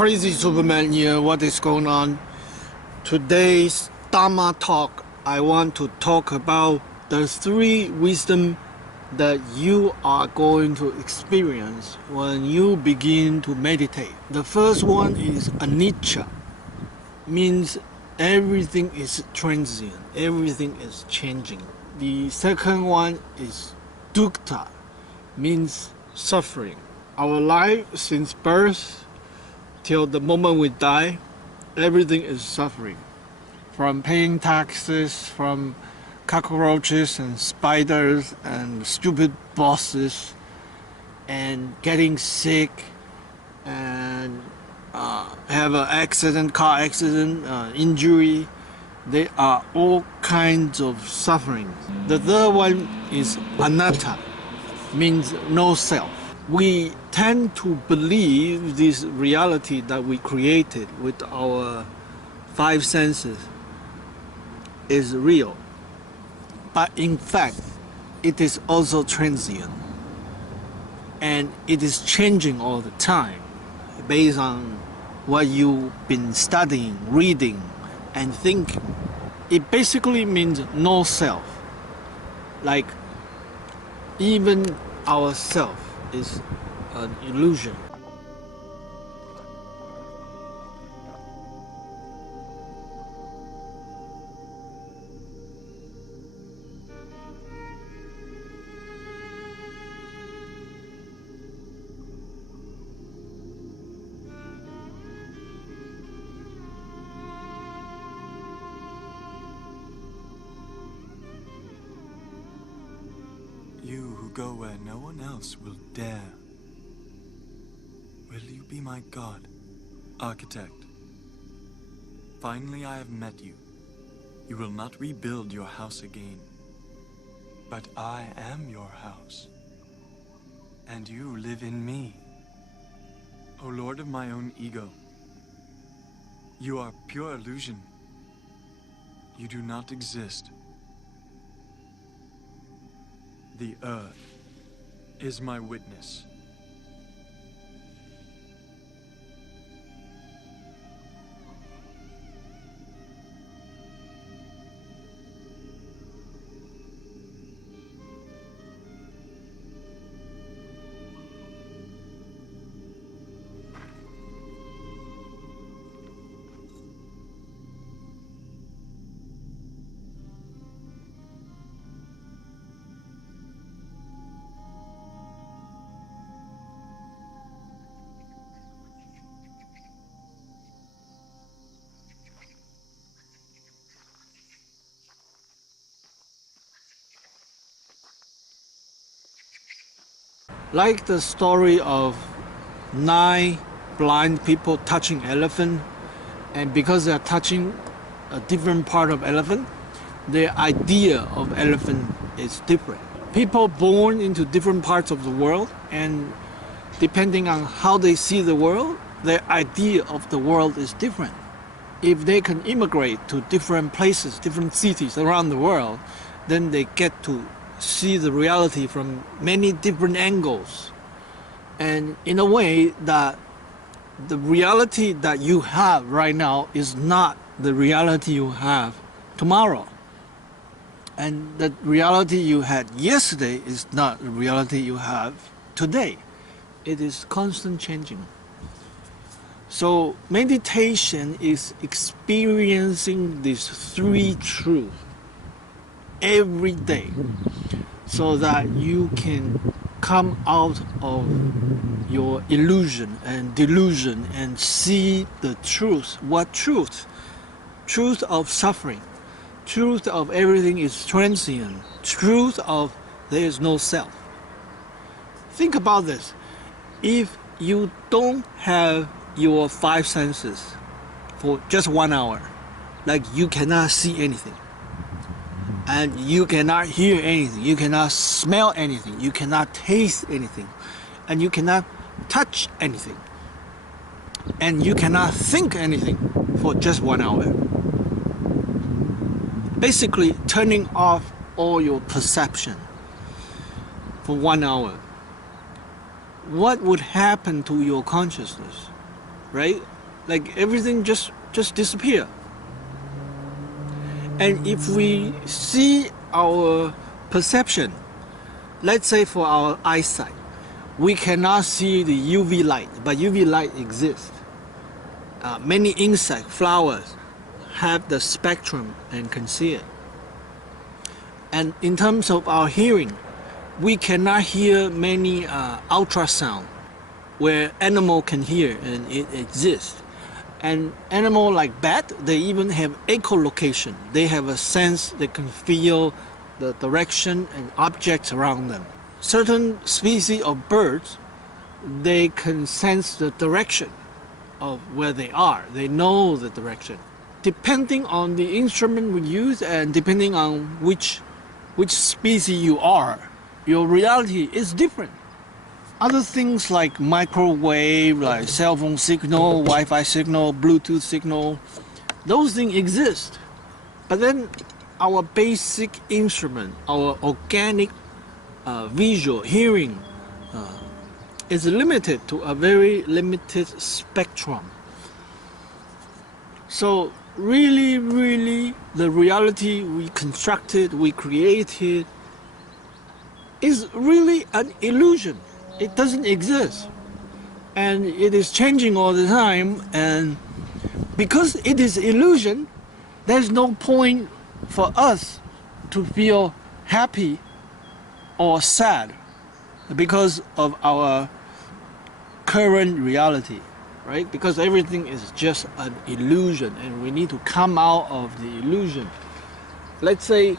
Crazy Superman here. What is going on? Today's Dharma talk, I want to talk about the three wisdom that you are going to experience when you begin to meditate. The first one is Anicca, means everything is transient, everything is changing. The second one is Dukkha, means suffering. Our life since birth till the moment we die, everything is suffering. From paying taxes, from cockroaches and spiders and stupid bosses, and getting sick, and have an accident, car accident, injury. They are all kinds of suffering. The third one is Anatta, means no self. We tend to believe this reality that we created with our five senses is real. But in fact, it is also transient. And it is changing all the time based on what you've been studying, reading, and thinking. It basically means no self. Like even ourself is an illusion. You who go where no one else will dare. Will you be my god, architect? Finally I have met you. You will not rebuild your house again. But I am your house. And you live in me. O Lord of my own ego. You are pure illusion. You do not exist. The earth is my witness. Like the story of 9 blind people touching elephant, and because they are touching a different part of elephant, their idea of elephant is different. People born into different parts of the world, and depending on how they see the world, their idea of the world is different. If they can immigrate to different places, different cities around the world, then they get to see the reality from many different angles, and in a way that the reality that you have right now is not the reality you have tomorrow, and the reality you had yesterday is not the reality you have today. It is constant changing. So meditation is experiencing these three truths every day, so that you can come out of your illusion and delusion and see the truth. What truth? Truth of suffering, truth of everything is transient, truth of there is no self. Think about this. If you don't have your five senses for just 1 hour, like you cannot see anything, and you cannot hear anything, you cannot smell anything, you cannot taste anything, and you cannot touch anything, and you cannot think anything for just 1 hour. Basically turning off all your perception for 1 hour. What would happen to your consciousness? right? Like everything just disappear. And if we see our perception, let's say for our eyesight, we cannot see the UV light, but UV light exists. Many insects, flowers, have the spectrum and can see it. And in terms of our hearing, we cannot hear many ultrasound where animal can hear and it exists. And animal like bat, they even have echolocation. They have a sense, they can feel the direction and objects around them. Certain species of birds, they can sense the direction of where they are. They know the direction. Depending on the instrument we use and depending on which species you are, your reality is different. Other things like microwave, like cell phone signal, Wi-Fi signal, Bluetooth signal, those things exist. But then our basic instrument, our organic visual, hearing, is limited to a very limited spectrum. So really, the reality we constructed, we created, is really an illusion. It doesn't exist. And it is changing all the time. And because it is illusion, there's no point for us to feel happy or sad because of our current reality, right? Because everything is just an illusion and we need to come out of the illusion. Let's say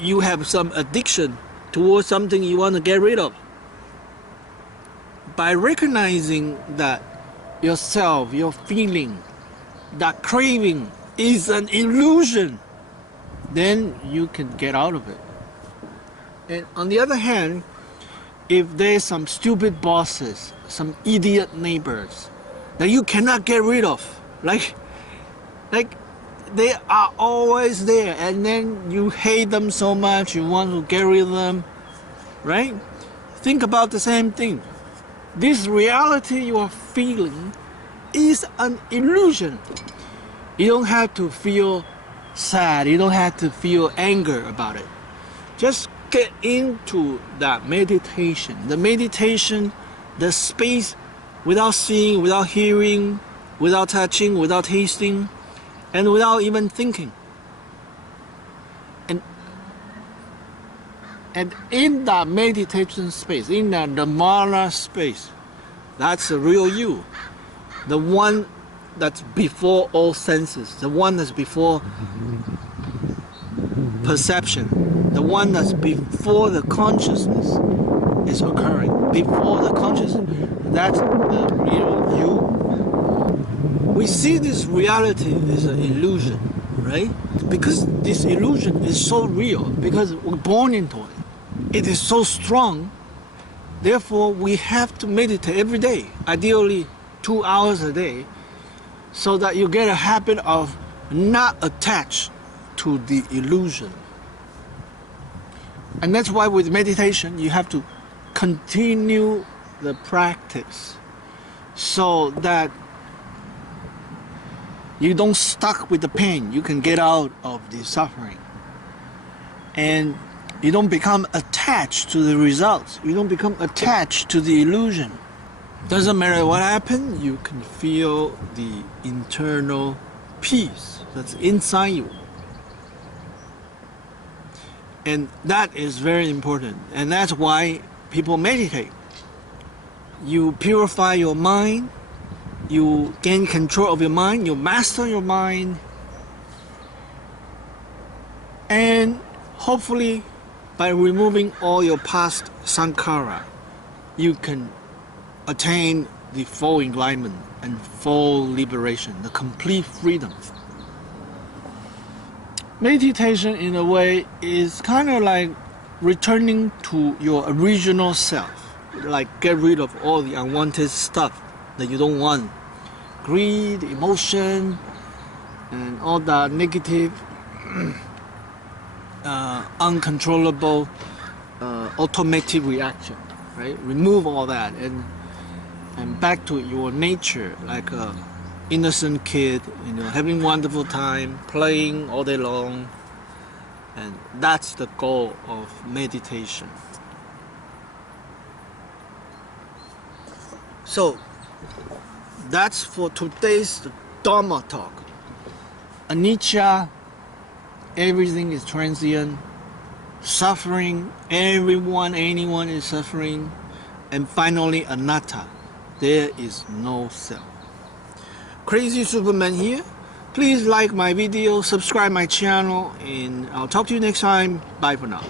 you have some addiction towards something you want to get rid of. By recognizing that yourself, your feeling, that craving is an illusion, then you can get out of it. And on the other hand, if there's some stupid bosses, some idiot neighbors that you cannot get rid of, like they are always there, and then you hate them so much, you want to get rid of them, right? Think about the same thing. This reality you are feeling is an illusion. You don't have to feel sad, you don't have to feel anger about it. Just get into that meditation. The meditation, the space without seeing, without hearing, without touching, without tasting, and without even thinking. And in that meditation space, in that Nirvana space, that's the real you. The one that's before all senses, the one that's before perception, the one that's before the consciousness is occurring. Before the consciousness, that's the real you. We see this reality is an illusion, right? Because this illusion is so real, because we're born into it. It is so strong, therefore we have to meditate every day, ideally 2 hours a day, so that you get a habit of not attached to the illusion. And that's why with meditation you have to continue the practice so that you don't stuck with the pain, you can get out of the suffering. And you don't become attached to the results. You don't become attached to the illusion. Doesn't matter what happened, you can feel the internal peace that's inside you. And that is very important. And that's why people meditate. You purify your mind, you gain control of your mind, you master your mind, and hopefully by removing all your past sankhara, you can attain the full enlightenment and full liberation, the complete freedom. Meditation, in a way, is kind of like returning to your original self. Like get rid of all the unwanted stuff that you don't want. Greed, emotion, and all the negative uncontrollable automatic reaction, right? Remove all that, and and back to your nature, like a innocent kid, having wonderful time, playing all day long. And that's the goal of meditation. So that's for today's Dharma talk. Anicca, everything is transient. Suffering, anyone is suffering. And finally, Anatta, there is no self. Crazy Superman here. Please like my video, subscribe my channel, and I'll talk to you next time. Bye for now.